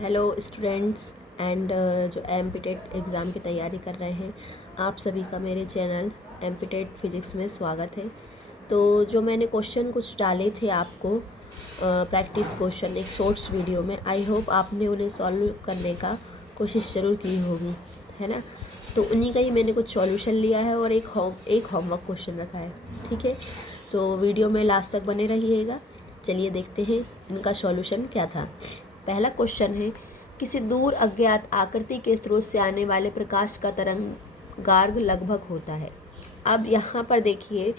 Hello students and जो MPTET exam की तैयारी कर रहे हैं, आप सभी का मेरे चैनल एमपीटेट फिजिक्स में स्वागत है। तो जो मैंने क्वेश्चन कुछ डाले थे आपको प्रैक्टिस क्वेश्चन एक शॉर्ट्स वीडियो में, आई होप आपने उन्हें सॉल्व करने का कोशिश ज़रूर की होगी, है ना। तो उन्हीं का ही मैंने कुछ सॉल्यूशन लिया है और एक होमवर्क क्वेश्चन रखा है, ठीक है। तो वीडियो में लास्ट तक बने रहिएगा। चलिए देखते हैं इनका सॉल्यूशन क्या था। पहला क्वेश्चन है, किसी दूर अज्ञात आकृति के स्रोत से आने वाले प्रकाश का तरंगार्घ लगभग होता है। अब यहाँ पर देखिए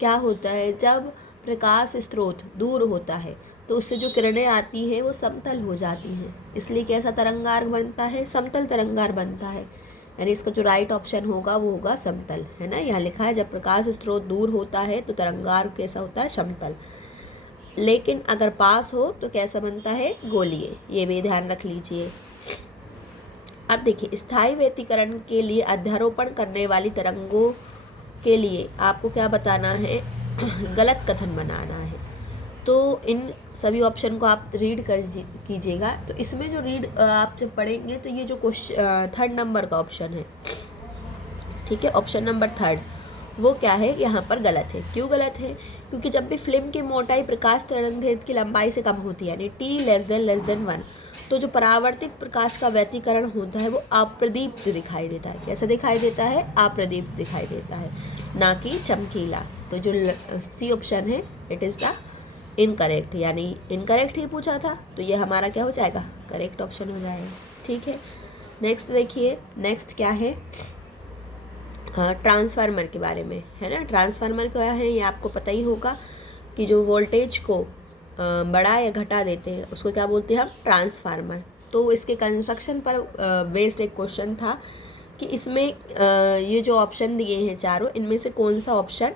क्या होता है, जब प्रकाश स्रोत दूर होता है तो उससे जो किरणें आती हैं वो समतल हो जाती हैं, इसलिए कैसा तरंगार्घ बनता है, समतल तरंगार्घ बनता है। यानी इसका जो राइट ऑप्शन होगा वो होगा समतल, है ना। यहाँ लिखा है जब प्रकाश स्रोत दूर होता है तो तरंगार्घ कैसा होता है, समतल। लेकिन अगर पास हो तो कैसा बनता है, गोलीय। ये भी ध्यान रख लीजिए। अब देखिए, स्थायी व्यतिकरण के लिए अध्यारोपण करने वाली तरंगों के लिए आपको क्या बताना है, गलत कथन बनाना है। तो इन सभी ऑप्शन को आप रीड कर कीजिएगा। तो इसमें जो रीड आप जब पढ़ेंगे तो ये जो क्वेश्चन थर्ड नंबर का ऑप्शन है, ठीक है, ऑप्शन नंबर थर्ड, वो क्या है, यहाँ पर गलत है। क्यों गलत है? क्योंकि जब भी फिल्म की मोटाई प्रकाश तरंगदैर्घ्य की लंबाई से कम होती है, यानी t <1, तो जो परावर्तित प्रकाश का व्यतिकरण होता है वो अप्रदीप्त दिखाई देता है। कैसा दिखाई देता है? अप्रदीप्त दिखाई देता है, ना कि चमकीला। तो जो सी ऑप्शन है इट इज़ द इनकरेक्ट, यानी इनकरेक्ट ही पूछा था, तो ये हमारा क्या हो जाएगा, करेक्ट ऑप्शन हो जाएगा, ठीक है। नेक्स्ट देखिए, नेक्स्ट क्या है, ट्रांसफार्मर के बारे में, है ना। ट्रांसफार्मर क्या है ये आपको पता ही होगा कि जो वोल्टेज को बढ़ा या घटा देते हैं उसको क्या बोलते हैं हम, ट्रांसफार्मर। तो इसके कंस्ट्रक्शन पर बेस्ड एक क्वेश्चन था कि इसमें ये जो ऑप्शन दिए हैं चारों, इनमें से कौन सा ऑप्शन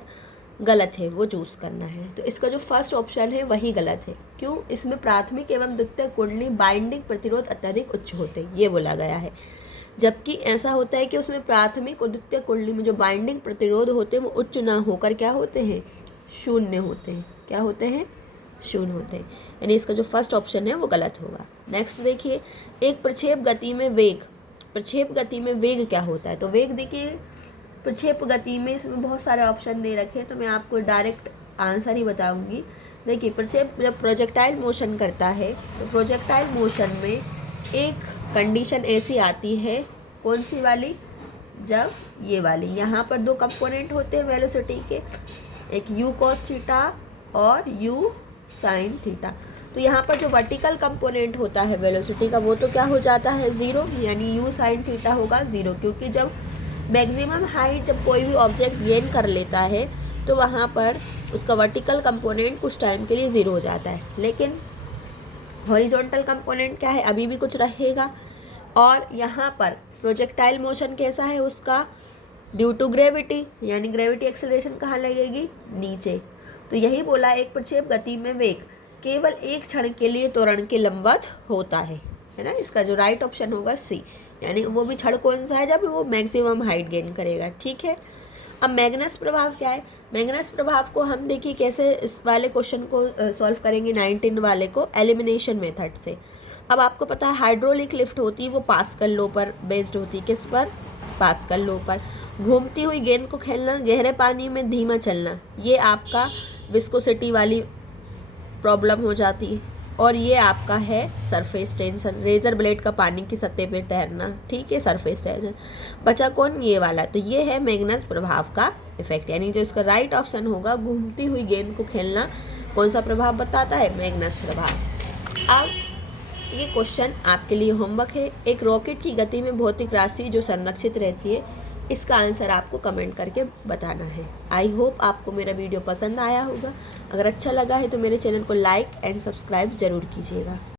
गलत है वो चूज़ करना है। तो इसका जो फर्स्ट ऑप्शन है वही गलत है। क्यों? इसमें प्राथमिक एवं द्वितीय कुंडली बाइंडिंग प्रतिरोध अत्यधिक उच्च होते हैं, ये बोला गया है। जबकि ऐसा होता है कि उसमें प्राथमिक और द्वितीय कुंडली में जो बाइंडिंग प्रतिरोध होते हैं वो उच्च ना होकर क्या होते हैं, शून्य होते हैं। क्या होते हैं? शून्य होते हैं। यानी इसका जो फर्स्ट ऑप्शन है वो गलत होगा। नेक्स्ट देखिए, एक प्रक्षेप गति में वेग, प्रक्षेप गति में वेग क्या होता है। तो वेग देखिए, प्रक्षेप गति में इसमें बहुत सारे ऑप्शन दे रखे हैं, तो मैं आपको डायरेक्ट आंसर ही बताऊंगी। देखिए, प्रक्षेप जब प्रोजेक्टाइल मोशन करता है तो प्रोजेक्टाइल मोशन में एक कंडीशन ऐसी आती है, कौन सी वाली, जब ये वाली, यहाँ पर दो कंपोनेंट होते हैं वेलोसिटी के, एक u cos थीटा और u sin थीटा। तो यहाँ पर जो वर्टिकल कंपोनेंट होता है वेलोसिटी का वो तो क्या हो जाता है, ज़ीरो, यानी u sin थीटा होगा ज़ीरो। क्योंकि जब मैक्सिमम हाइट जब कोई भी ऑब्जेक्ट गेन कर लेता है तो वहाँ पर उसका वर्टिकल कंपोनेंट कुछ टाइम के लिए ज़ीरो हो जाता है, लेकिन हॉरिजॉन्टल कंपोनेंट क्या है, अभी भी कुछ रहेगा। और यहाँ पर प्रोजेक्टाइल मोशन कैसा है उसका, ड्यू टू ग्रेविटी, यानी ग्रेविटी एक्सेलरेशन कहाँ लगेगी, नीचे। तो यही बोला, एक प्रक्षेप गति में वेग केवल एक क्षण के लिए त्वरण के लंबवत होता है ना। इसका जो राइट ऑप्शन होगा सी, यानी वो भी क्षण कौन सा है, जब वो मैक्सिमम हाइट गेन करेगा, ठीक है। अब मैग्नस प्रभाव क्या है, मैग्नस प्रभाव को हम देखिए कैसे इस वाले क्वेश्चन को सॉल्व करेंगे, 19 वाले को एलिमिनेशन मेथड से। अब आपको पता है हाइड्रोलिक लिफ्ट होती है वो पास्कल लॉ पर बेस्ड होती है, किस पर, पास्कल लॉ पर। घूमती हुई गेंद को खेलना, गहरे पानी में धीमा चलना, ये आपका विस्कोसिटी वाली प्रॉब्लम हो जाती है। और ये आपका है सरफेस टेंशन, रेजर ब्लेड का पानी की सतह पर तैरना, ठीक है, सरफेस टेंशन। बचा कौन, ये वाला। तो ये है मैग्नस प्रभाव का इफेक्ट, यानी जो इसका राइट ऑप्शन होगा, घूमती हुई गेंद को खेलना कौन सा प्रभाव बताता है, मैग्नस प्रभाव। अब ये क्वेश्चन आपके लिए होमवर्क है। एक रॉकेट की गति में भौतिक राशि जो संरक्षित रहती है, इसका आंसर आपको कमेंट करके बताना है। आई होप आपको मेरा वीडियो पसंद आया होगा। अगर अच्छा लगा है तो मेरे चैनल को लाइक एंड सब्सक्राइब ज़रूर कीजिएगा।